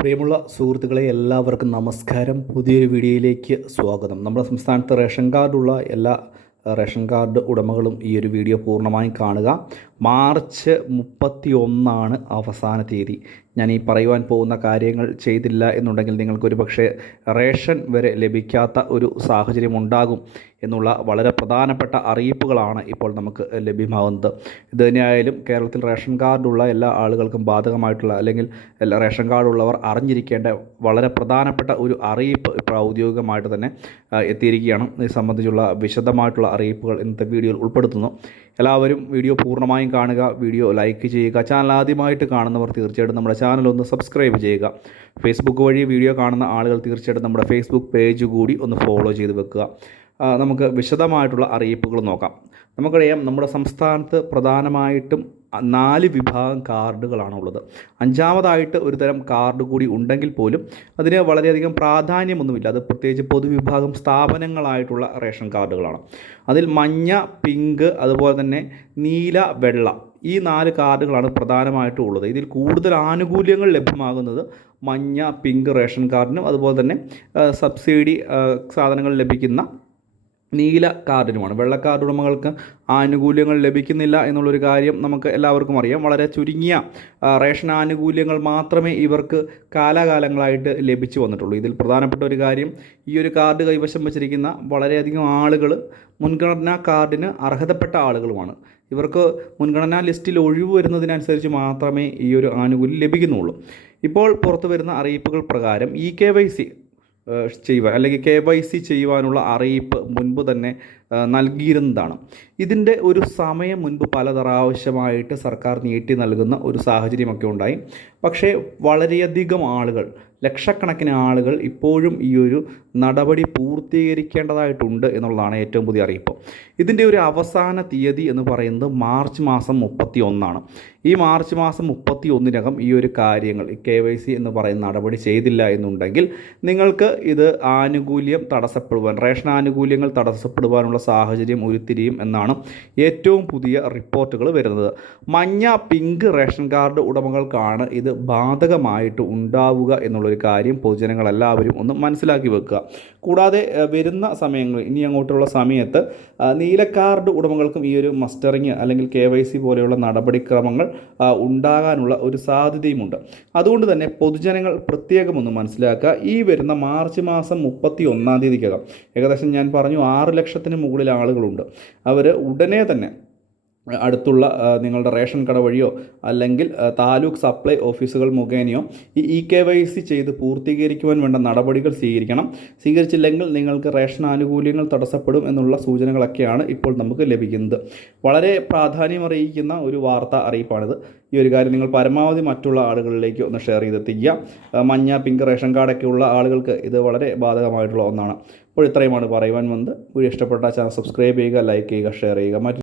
പ്രിയമുള്ള സുഹൃത്തുക്കളെ എല്ലാവർക്കും നമസ്കാരം. പുതിയൊരു വീഡിയോയിലേക്ക് സ്വാഗതം. നമ്മുടെ സംസ്ഥാനത്ത് റേഷൻ കാർഡുള്ള എല്ലാ റേഷൻ കാർഡ് ഉടമകളും ഈ ഒരു വീഡിയോ പൂർണ്ണമായും കാണുക. മാർച്ച് 31 അവസാന തീയതി. ഞാൻ ഈ പറയുവാൻ പോകുന്ന കാര്യങ്ങൾ ചെയ്തില്ല എന്നുണ്ടെങ്കിൽ നിങ്ങൾക്കൊരു പക്ഷേ റേഷൻ വരെ ലഭിക്കാത്ത ഒരു സാഹചര്യം ഉണ്ടാകും എന്നുള്ള വളരെ പ്രധാനപ്പെട്ട അറിയിപ്പുകളാണ് ഇപ്പോൾ നമുക്ക് ലഭ്യമാകുന്നത്. ഇത് തന്നെയായാലും കേരളത്തിൽ റേഷൻ കാർഡുള്ള എല്ലാ ആളുകൾക്കും ബാധകമായിട്ടുള്ള അല്ലെങ്കിൽ റേഷൻ കാർഡുള്ളവർ അറിഞ്ഞിരിക്കേണ്ട വളരെ പ്രധാനപ്പെട്ട ഒരു അറിയിപ്പ് ഇപ്പോൾ ഔദ്യോഗികമായിട്ട് തന്നെ എത്തിയിരിക്കുകയാണ്. ഇത് സംബന്ധിച്ചുള്ള വിശദമായിട്ടുള്ള അറിയിപ്പുകൾ ഇന്നത്തെ വീഡിയോയിൽ ഉൾപ്പെടുത്തുന്നു. എല്ലാവരും വീഡിയോ പൂർണ്ണമായും കാണുക, വീഡിയോ ലൈക്ക് ചെയ്യുക. ചാനൽ ആദ്യമായിട്ട് കാണുന്നവർ തീർച്ചയായിട്ടും നമ്മുടെ ചാനൽ ഒന്ന് സബ്സ്ക്രൈബ് ചെയ്യുക. ഫേസ്ബുക്ക് വഴി വീഡിയോ കാണുന്ന ആളുകൾ തീർച്ചയായിട്ടും നമ്മുടെ ഫേസ്ബുക്ക് പേജ് കൂടി ഒന്ന് ഫോളോ ചെയ്ത് വെക്കുക. നമുക്ക് വിശദമായിട്ടുള്ള അറിയിപ്പുകൾ നോക്കാം. നമുക്കറിയാം, നമ്മുടെ സംസ്ഥാനത്ത് പ്രധാനമായിട്ടും 4 വിഭാഗം കാർഡുകളാണുള്ളത്. 5ാമതായിട്ട് ഒരു തരം കാർഡ് കൂടി ഉണ്ടെങ്കിൽ പോലും അതിന് വളരെയധികം പ്രാധാന്യമൊന്നുമില്ല. അത് പ്രത്യേകിച്ച് പൊതുവിഭാഗം സ്ഥാപനങ്ങളായിട്ടുള്ള റേഷൻ കാർഡുകളാണ്. അതിൽ മഞ്ഞ, പിങ്ക്, അതുപോലെ തന്നെ നീല, വെള്ള, ഈ 4 കാർഡുകളാണ് പ്രധാനമായിട്ടും ഉള്ളത്. ഇതിൽ കൂടുതൽ ആനുകൂല്യങ്ങൾ ലഭ്യമാകുന്നത് മഞ്ഞ, പിങ്ക് റേഷൻ കാർഡിനും അതുപോലെ തന്നെ സബ്സിഡി സാധനങ്ങൾ ലഭിക്കുന്ന നീല കാർഡിനുമാണ്. വെള്ള കാർഡ് ഉടമകൾക്ക് ആനുകൂല്യങ്ങൾ ലഭിക്കുന്നില്ല എന്നുള്ളൊരു കാര്യം നമുക്ക് എല്ലാവർക്കും അറിയാം. വളരെ ചുരുങ്ങിയ റേഷൻ ആനുകൂല്യങ്ങൾ മാത്രമേ ഇവർക്ക് കാലാകാലങ്ങളായിട്ട് ലഭിച്ചു വന്നിട്ടുള്ളൂ. ഇതിൽ പ്രധാനപ്പെട്ട ഒരു കാര്യം, ഈ ഒരു കാർഡ് കൈവശം വച്ചിരിക്കുന്ന വളരെയധികം ആളുകൾ മുൻഗണനാ കാർഡിന് അർഹതപ്പെട്ട ആളുകളുമാണ്. ഇവർക്ക് മുൻഗണനാ ലിസ്റ്റിൽ ഒഴിവ് വരുന്നതിനനുസരിച്ച് മാത്രമേ ഈ ഒരു ആനുകൂല്യം ലഭിക്കുന്നുള്ളൂ. ഇപ്പോൾ പുറത്തു വരുന്ന അറിയിപ്പുകൾ പ്രകാരം KYC ചെയ്യുവാൻ അല്ലെങ്കിൽ KYC ചെയ്യുവാനുള്ള അറിയിപ്പ് മുൻപ് തന്നെ നൽകിയിരുന്നതാണ്. ഇതിൻ്റെ ഒരു സമയം മുൻപ് പല പ്രാവശ്യമായിട്ട് സർക്കാർ നീട്ടി നൽകുന്ന ഒരു സാഹചര്യമൊക്കെ ഉണ്ടായി. പക്ഷേ വളരെയധികം ആളുകൾ, ലക്ഷക്കണക്കിന് ആളുകൾ ഇപ്പോഴും ഈ ഒരു നടപടി പൂർത്തീകരിക്കേണ്ടതായിട്ടുണ്ട് എന്നുള്ളതാണ് ഏറ്റവും പുതിയ അറിയിപ്പ്. ഇതിൻ്റെ ഒരു അവസാന തീയതി എന്ന് പറയുന്നത് മാർച്ച് മാസം 31. ഈ മാർച്ച് മാസം 31-നകം ഈ ഒരു കാര്യങ്ങൾ KYC എന്ന് പറയുന്ന നടപടി ചെയ്തില്ല എന്നുണ്ടെങ്കിൽ നിങ്ങൾക്ക് ഇത് ആനുകൂല്യം തടസ്സപ്പെടുവാൻ, റേഷൻ ആനുകൂല്യങ്ങൾ തടസ്സപ്പെടുവാനുള്ള സാഹചര്യം ഉരുത്തിരിയും എന്നാണ് ഏറ്റവും പുതിയ റിപ്പോർട്ടുകൾ വരുന്നത്. മഞ്ഞ, പിങ്ക് റേഷൻ കാർഡ് ഉടമകൾക്കാണ് ഇത് ബാധകമായിട്ട് ഉണ്ടാവുക എന്നുള്ളൊരു കാര്യം പൊതുജനങ്ങളെല്ലാവരും ഒന്ന് മനസ്സിലാക്കി വെക്കുക. കൂടാതെ വരുന്ന സമയങ്ങളിൽ, ഇനി അങ്ങോട്ടുള്ള സമയത്ത് നീല കാർഡ് ഉടമകൾക്കും ഈ ഒരു മസ്റ്ററിങ് അല്ലെങ്കിൽ KYC പോലെയുള്ള നടപടിക്രമങ്ങൾ ഉണ്ടാകാനുള്ള ഒരു സാധ്യതയുമുണ്ട്. അതുകൊണ്ട് തന്നെ പൊതുജനങ്ങൾ പ്രത്യേകം ഒന്ന് മനസ്സിലാക്കുക. ഈ വരുന്ന മാർച്ച് മാസം 31 തീയതിക്കകം ഏകദേശം ഞാൻ പറഞ്ഞു 6 ലക്ഷത്തിന് മുകളിൽ ആളുകളുണ്ട്. അവർ ഉടനെ തന്നെ അടുത്തുള്ള നിങ്ങളുടെ റേഷൻ കട വഴിയോ അല്ലെങ്കിൽ താലൂക്ക് സപ്ലൈ ഓഫീസുകൾ മുഖേനയോ ഈ KYC ചെയ്ത് പൂർത്തീകരിക്കുവാൻ വേണ്ട നടപടികൾ സ്വീകരിക്കണം. സ്വീകരിച്ചില്ലെങ്കിൽ നിങ്ങൾക്ക് റേഷൻ ആനുകൂല്യങ്ങൾ തടസ്സപ്പെടും എന്നുള്ള സൂചനകളൊക്കെയാണ് ഇപ്പോൾ നമുക്ക് ലഭിക്കുന്നത്. വളരെ പ്രാധാന്യമറിയിക്കുന്ന ഒരു വാർത്താ അറിയിപ്പാണിത്. ഈ ഒരു കാര്യം നിങ്ങൾ പരമാവധി മറ്റുള്ള ആളുകളിലേക്ക് ഒന്ന് ഷെയർ ചെയ്തെത്തിക്കുക. മഞ്ഞ, പിങ്ക് റേഷൻ കാർഡൊക്കെ ഉള്ള ആളുകൾക്ക് ഇത് വളരെ ബാധകമായിട്ടുള്ള ഒന്നാണ്. അപ്പോൾ ഇത്രയുമാണ് പറയുവാൻ വന്നത്. വീഡിയോ ഇഷ്ടപ്പെട്ട ചാനൽ സബ്സ്ക്രൈബ് ചെയ്യുക, ലൈക്ക് ചെയ്യുക, ഷെയർ ചെയ്യുക.